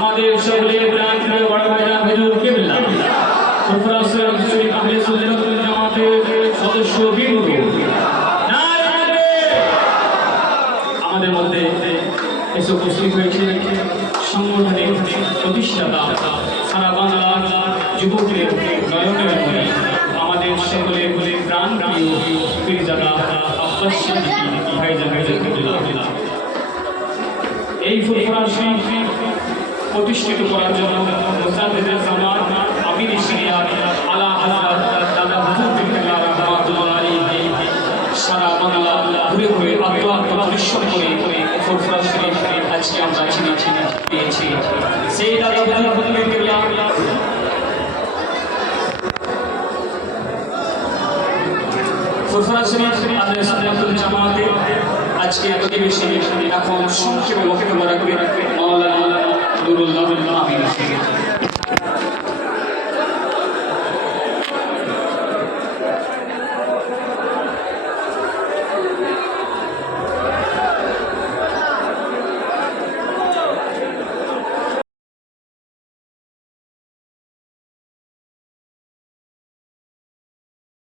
আমাদের সকলের প্রাণপ্রিয় বড় ভাইরা হুজুর কিবলা সরফরাজ শরীফ আহলে সুন্নাত ওয়াল জামাতের সদস্য বৃন্দ আমাদের মধ্যে এসে উপস্থিত হয়েছে সংগঠনের প্রতিষ্ঠাতা সারা বাংলার যুবকের নয়নের মণি আমাদের সকলের প্রাণ প্রিয় পীরজাদা আব্বাস সিদ্দিকী ভাইজান কিবলা এই ফুরফুরা শরীফ প্রতিষ্ঠিত করার জন্য মুসাদ্দিদুল জামাত আমির শরিয়াত আলা হযরত দাদা হুজুর কিবলা রাহমাতুল্লাহ আলাইহি সারা বাংলা ঘুরে ঘুরে আত্ম পরিশ্রম করে ফুরফুরা শরীফ আজকে আমরা চিনি পেয়েছি সেই দাদা হুজুর কিবলা ফুরফুরা শরীফ আহলে সুন্নাত ওয়াল জামাতে আজকে অধিবেশনে এখন সংক্ষেপে বক্তব্য রাখবেন